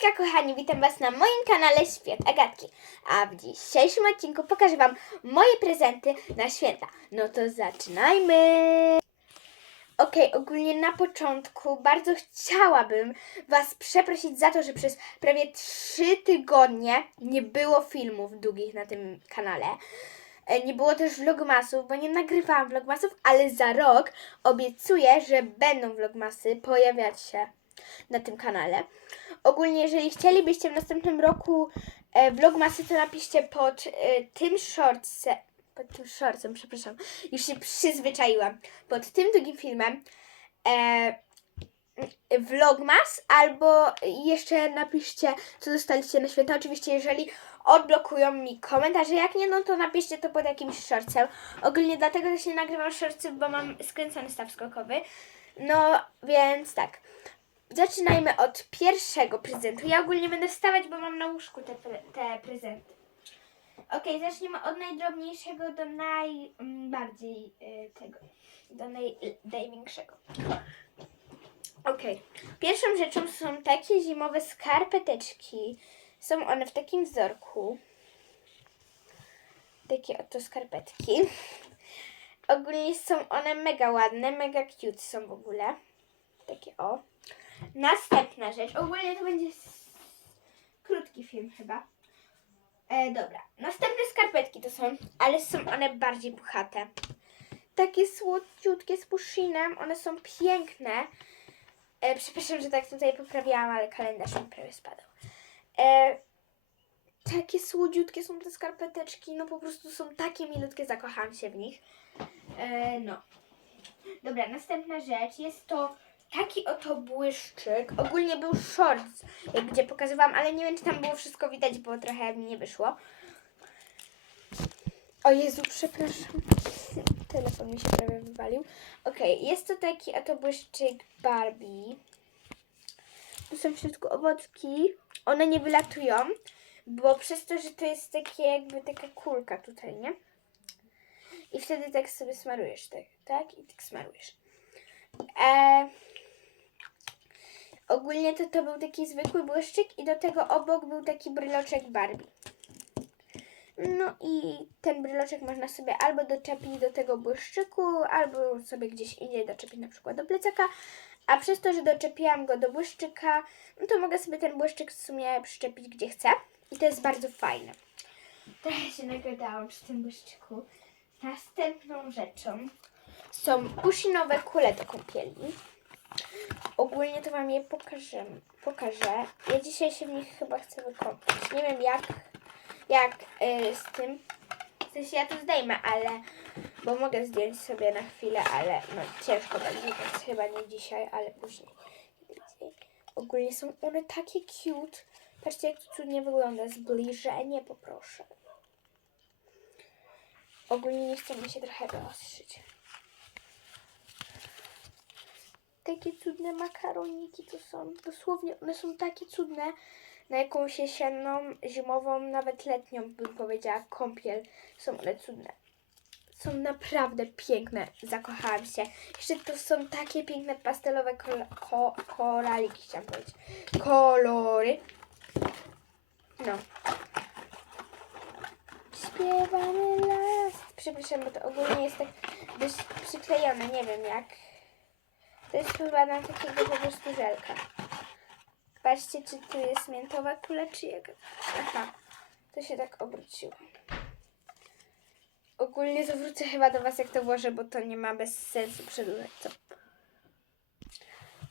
Hejka kochani, witam was na moim kanale Świat Agatki. A w dzisiejszym odcinku pokażę wam moje prezenty na święta. No to zaczynajmy! Okej, ogólnie na początku bardzo chciałabym was przeprosić za to, że przez prawie 3 tygodnie nie było filmów długich na tym kanale. E, Nie było też vlogmasów, bo nie nagrywałam vlogmasów, ale za rok obiecuję, że będą vlogmasy pojawiać się na tym kanale. Ogólnie, jeżeli chcielibyście w następnym roku e, vlogmasy, to napiszcie pod e, tym shortsem, pod tym shortsem, przepraszam, już się przyzwyczaiłam, pod tym drugim filmem e, vlogmas, albo jeszcze napiszcie, co dostaliście na święta. Oczywiście, jeżeli odblokują mi komentarze, jak nie, no to napiszcie to pod jakimś shortsem. Ogólnie dlatego też nie nagrywam shortsów, bo mam skręcony staw skokowy. No, więc tak. Zaczynajmy od pierwszego prezentu. Ja ogólnie będę wstawać, bo mam na łóżku te, pre- te prezenty. Okej, zaczniemy od najdrobniejszego do najbardziej y, tego, do naj, największego. Okej, pierwszą rzeczą są takie zimowe skarpeteczki. Są one w takim wzorku. Takie oto skarpetki. Ogólnie są one mega ładne, mega cute są w ogóle. Takie o. Następna rzecz. Ogólnie to będzie krótki film chyba. E, dobra. Następne skarpetki to są, ale są one bardziej puchate. Takie słodziutkie z pushinem. One są piękne. E, przepraszam, że tak tutaj poprawiałam, ale kalendarz mi prawie spadał. E, takie słodziutkie są te skarpeteczki. No po prostu są takie milutkie. Zakochałam się w nich. E, no. Dobra, następna rzecz jest to taki oto błyszczyk. Ogólnie był shorts, gdzie pokazywałam, ale nie wiem, czy tam było wszystko widać, bo trochę mi nie wyszło. O Jezu, przepraszam. Telefon mi się prawie wywalił. Okej, jest to taki oto błyszczyk Barbie. Tu są w środku owocki. One nie wylatują, bo przez to, że to jest takie jakby taka kulka tutaj, nie? I wtedy tak sobie smarujesz, tak, tak? I tak smarujesz. E, ogólnie to, to był taki zwykły błyszczyk i do tego obok był taki bryloczek Barbie. No i ten bryloczek można sobie albo doczepić do tego błyszczyku, albo sobie gdzieś indziej doczepić na przykład do plecaka. A przez to, że doczepiłam go do błyszczyka, no to mogę sobie ten błyszczyk w sumie przyczepić gdzie chcę. I to jest bardzo fajne. Trochę się nagadałam przy tym błyszczyku. Następną rzeczą są pushinowe kule do kąpieli. Ogólnie to Wam je pokażę. pokażę. Ja dzisiaj się w nich chyba chcę wykąpać. Nie wiem jak, jak y, z tym. W sensie ja to zdejmę, ale... Bo mogę zdjąć sobie na chwilę, ale no ciężko będzie, więc chyba nie dzisiaj, ale później. Ogólnie są one takie cute. Patrzcie jak to cudnie wygląda. Zbliżenie poproszę. Ogólnie nie chce mi się trochę wyostrzyć. Takie cudne makaroniki to są. Dosłownie one są takie cudne. Na jakąś jesienną, zimową, nawet letnią bym powiedziała kąpiel. Są one cudne. Są naprawdę piękne. Zakochałam się. Jeszcze to są takie piękne pastelowe kol- ko- koraliki, chciałam powiedzieć. Kolory. No. Śpiewamy las. Przepraszam, bo to ogólnie jest tak dość przyklejone, nie wiem jak. To jest chyba na takiego po prostu żelka. Patrzcie, czy tu jest miętowa kula, czy jak. Aha, to się tak obróciło. Ogólnie zawrócę chyba do Was, jak to włożę, bo to nie ma bez sensu przedłużać, co?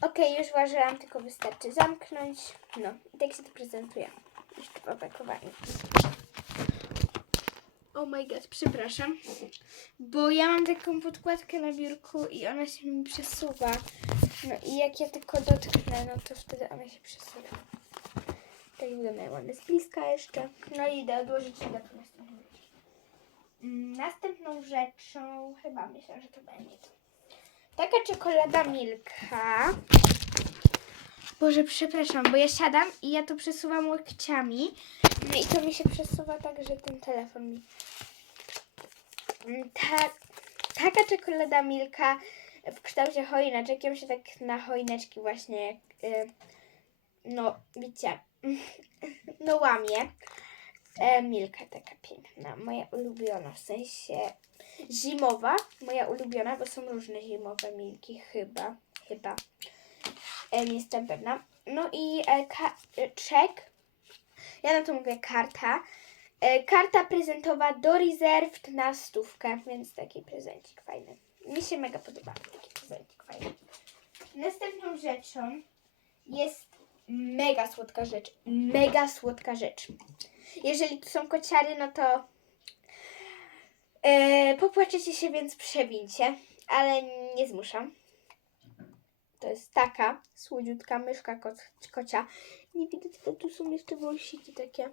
Okej, już włożyłam, tylko wystarczy zamknąć. No, i tak się to prezentuje. Jeszcze w opakowaniu. Oh my god, przepraszam. Bo ja mam taką podkładkę na biurku i ona się mi przesuwa. No i jak ja tylko dotknę, no to wtedy ona się przesuwa. Tak wyglądają one z bliska jeszcze. No i idę odłożyć i rzecz. Mm, Następną rzeczą, chyba myślę, że to będzie to. Taka czekolada Milka. Boże, przepraszam, bo ja siadam i ja to przesuwam łokciami. No i to mi się przesuwa tak, że ten telefon mi... Mm, Ta, taka czekolada Milka w kształcie choineczek. Ja się tak na choineczki właśnie jak, y, no wiecie, no łamie. E, Milka taka piękna, moja ulubiona, w sensie zimowa, moja ulubiona, bo są różne zimowe milki, chyba, chyba, nie jestem pewna. No i e, ka- e, czek, ja na to mówię karta, e, karta prezentowa do Reserved na stówkę, więc taki prezencik fajny. Mi się mega podoba taki prezencik fajny. Następną rzeczą jest mega słodka rzecz, mega słodka rzecz. Jeżeli tu są kociary, no to e, popłaczecie się, więc przewincie, ale nie zmuszam. To jest taka słodziutka myszka ko kocia. Nie widać, ale tu są jeszcze wąsiki takie.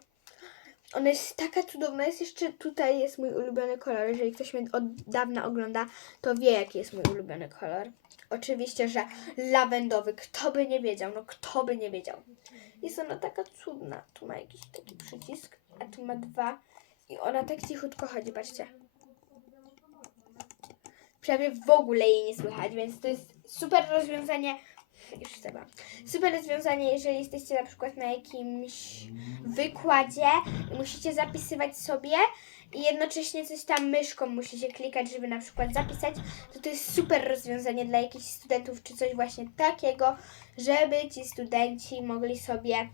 Ona jest taka cudowna. Jest jeszcze tutaj jest mój ulubiony kolor. Jeżeli ktoś mnie od dawna ogląda, to wie, jaki jest mój ulubiony kolor. Oczywiście, że lawendowy. Kto by nie wiedział? No kto by nie wiedział? Jest ona taka cudna. Tu ma jakiś taki przycisk, a tu ma dwa. I ona tak cichutko chodzi, patrzcie. Prawie w ogóle jej nie słychać, więc to jest super rozwiązanie. Już chyba. Super rozwiązanie, jeżeli jesteście na przykład na jakimś wykładzie i musicie zapisywać sobie i jednocześnie coś tam myszką musicie klikać, żeby na przykład zapisać, to to jest super rozwiązanie dla jakichś studentów, czy coś właśnie takiego, żeby ci studenci mogli sobie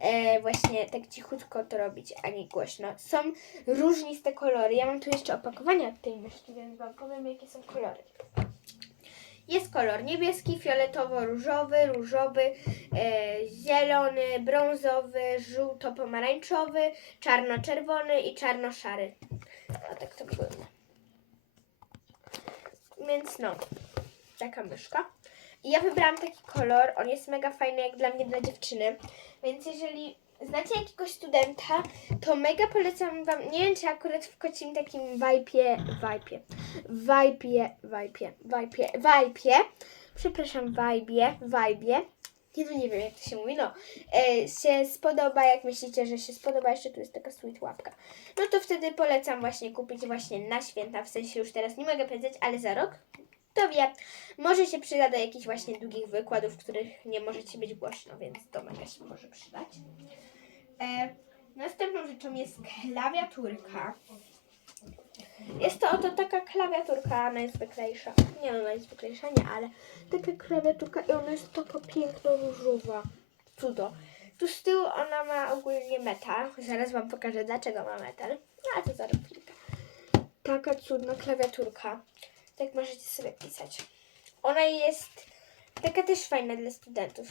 e, właśnie tak cichutko to robić, a nie głośno. Są różniste kolory. Ja mam tu jeszcze opakowanie od tej myszki, więc wam powiem, jakie są kolory. Jest kolor niebieski, fioletowo-różowy, różowy, e, zielony, brązowy, żółto-pomarańczowy, czarno-czerwony i czarno-szary. A tak to wygląda. Więc no, taka myszka. I ja wybrałam taki kolor, on jest mega fajny jak dla mnie, dla dziewczyny. Więc jeżeli znacie jakiegoś studenta, to mega polecam wam, nie wiem czy akurat w kocim takim wajpie, wajpie, wajpie, wajpie, wajpie, wajpie, przepraszam, wajbie, wajbie, nie, no nie wiem jak to się mówi, no, e, się spodoba, jak myślicie, że się spodoba, jeszcze tu jest taka sweet łapka. No to wtedy polecam właśnie kupić właśnie na święta, w sensie już teraz nie mogę powiedzieć, ale za rok, to wie, może się przyda do jakichś właśnie długich wykładów, w których nie możecie być głośno, więc to mega się może przydać. E, następną rzeczą jest klawiaturka. Jest to oto taka klawiaturka najzwyklejsza. Nie no, najzwyklejsza nie, ale taka klawiaturka i ona jest taka piękno różowa. Cudo. Tu z tyłu ona ma ogólnie metal. Zaraz wam pokażę dlaczego ma metal. No ale to zaraz chwilkę. Taka cudna klawiaturka. Tak możecie sobie pisać. Ona jest taka też fajna dla studentów.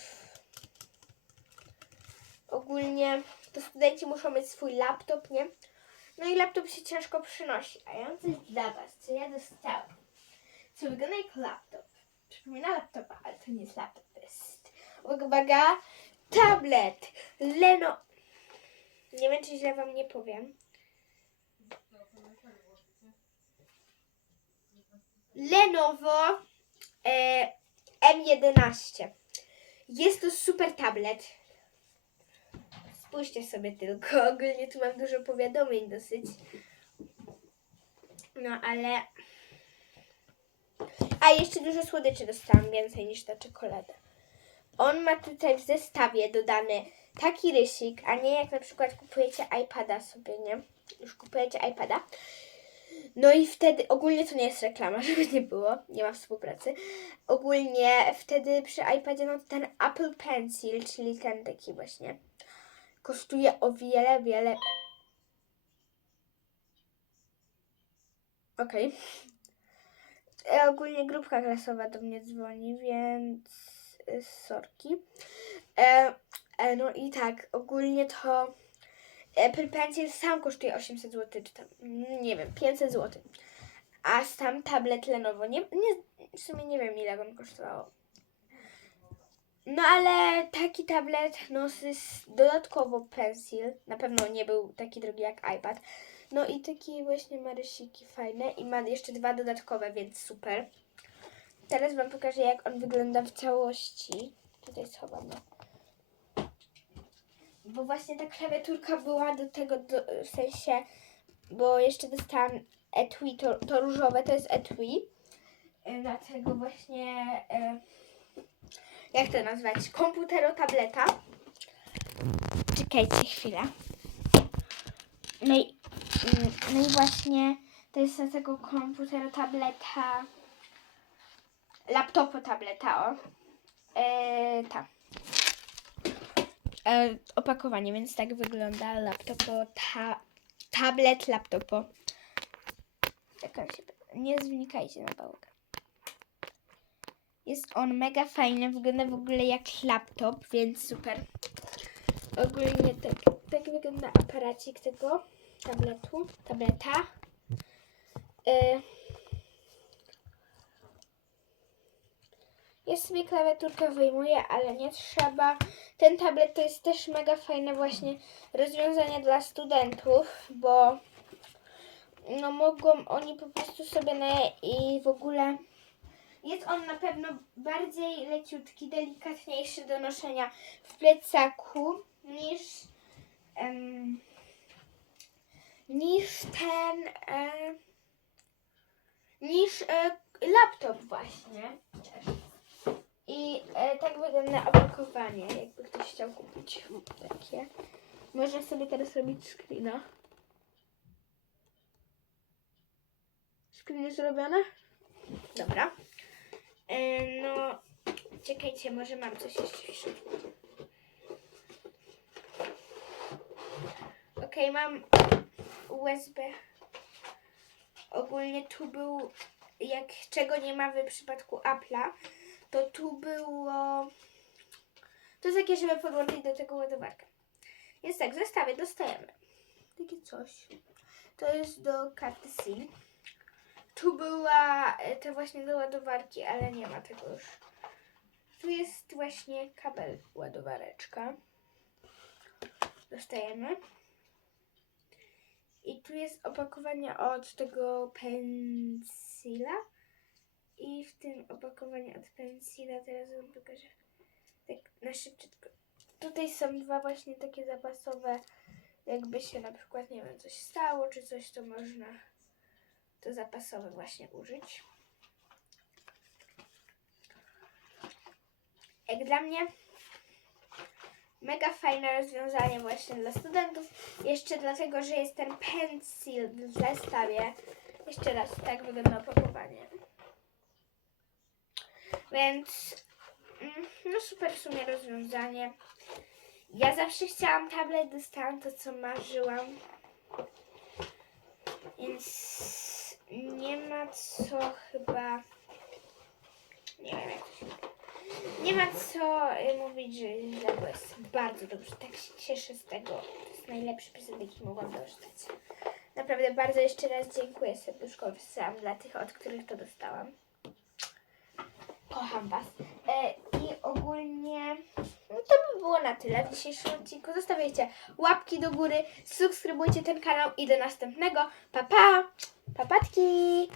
Ogólnie to studenci muszą mieć swój laptop, nie? No i laptop się ciężko przynosi. A ja mam coś dla Was, co ja dostałam. Co wygląda jak laptop. Przypomina laptopa, ale to nie jest laptop, to jest... Uwaga, uwaga! Tablet! Leno... Nie wiem, czy źle Wam nie powiem. Lenovo e, M11. Jest to super tablet. Spójrzcie sobie tylko. Ogólnie tu mam dużo powiadomień dosyć. No ale. A jeszcze dużo słodyczy dostałam więcej niż ta czekolada. On ma tutaj w zestawie dodany taki rysik, a nie jak na przykład kupujecie iPada sobie, nie? Już kupujecie iPada. No i wtedy, ogólnie to nie jest reklama, żeby nie było, nie ma współpracy. Ogólnie wtedy przy iPadzie, no ten Apple Pencil, czyli ten taki właśnie, kosztuje o wiele, wiele. Okej. E, Ogólnie grupka klasowa do mnie dzwoni, więc e, sorki. E, e, no i tak, ogólnie to Apple sam kosztuje 800 zł, czy tam, nie wiem, 500 zł. A sam tablet Lenovo, nie, nie, w sumie nie wiem ile on kosztował. No ale taki tablet, no dodatkowo pencil, na pewno nie był taki drogi jak iPad. No i taki właśnie ma rysiki fajne i ma jeszcze dwa dodatkowe, więc super. Teraz Wam pokażę jak on wygląda w całości. Tutaj schowam. no. Bo właśnie ta klawiaturka była do tego, do, w sensie, bo jeszcze dostałam etui, to, to różowe, to jest etui. E, Dlatego właśnie, e, jak to nazwać, komputero tableta. Czekajcie chwilę. No i, mm, no i właśnie to jest do tego komputera, tableta, laptopu, tableta, o. E, ta. E, opakowanie, więc tak wygląda laptopo, ta, tablet laptopo. Jak się... Nie znikajcie na bałagan. Jest on mega fajny, wygląda w ogóle jak laptop, więc super. Ogólnie tak, tak wygląda aparacik tego tabletu, tableta. Y, Ja sobie klawiaturkę wyjmuję, ale nie trzeba. Ten tablet to jest też mega fajne właśnie rozwiązanie dla studentów, bo no mogą oni po prostu sobie na i w ogóle jest on na pewno bardziej leciutki, delikatniejszy do noszenia w plecaku niż em, niż ten e, niż e, laptop właśnie. I e, tak wygląda opakowanie, jakby ktoś chciał kupić takie. Można sobie teraz robić screena. Screen jest zrobione? Dobra. No, czekajcie, może mam coś jeszcze w środku. Mam USB. Ogólnie tu był, jak czego nie ma w przypadku Apple'a, to tu było. To jest takie, żeby podłączyć do tego ładowarkę. Więc tak, w dostajemy takie coś. To jest do karty SIM. Tu była e, to właśnie do ładowarki, ale nie ma tego już. Tu jest właśnie kabel ładowareczka. Dostajemy. I tu jest opakowanie od tego pensila. I w tym opakowaniu od pensila teraz wam pokażę. Tak na szybciutko. Tutaj są dwa właśnie takie zapasowe. Jakby się na przykład, nie wiem, coś stało czy coś, to można to zapasowe właśnie użyć. Jak dla mnie mega fajne rozwiązanie właśnie dla studentów. Jeszcze dlatego, że jest ten pencil w zestawie. Jeszcze raz, tak wygląda opakowanie. Więc mm, no super w sumie rozwiązanie. Ja zawsze chciałam tablet, dostałam to co marzyłam. Więc nie ma co chyba. Nie wiem jak to się Nie ma co y, mówić, że źle, bo jest bardzo dobrze. Tak się cieszę z tego. To jest najlepszy prezent, jaki mogłam dostać. Naprawdę bardzo jeszcze raz dziękuję serduszkowcom dla tych, od których to dostałam. Kocham Was. E, I ogólnie no to by było na tyle w dzisiejszym odcinku. Zostawiajcie łapki do góry, subskrybujcie ten kanał i do następnego. Pa, pa! Papatki!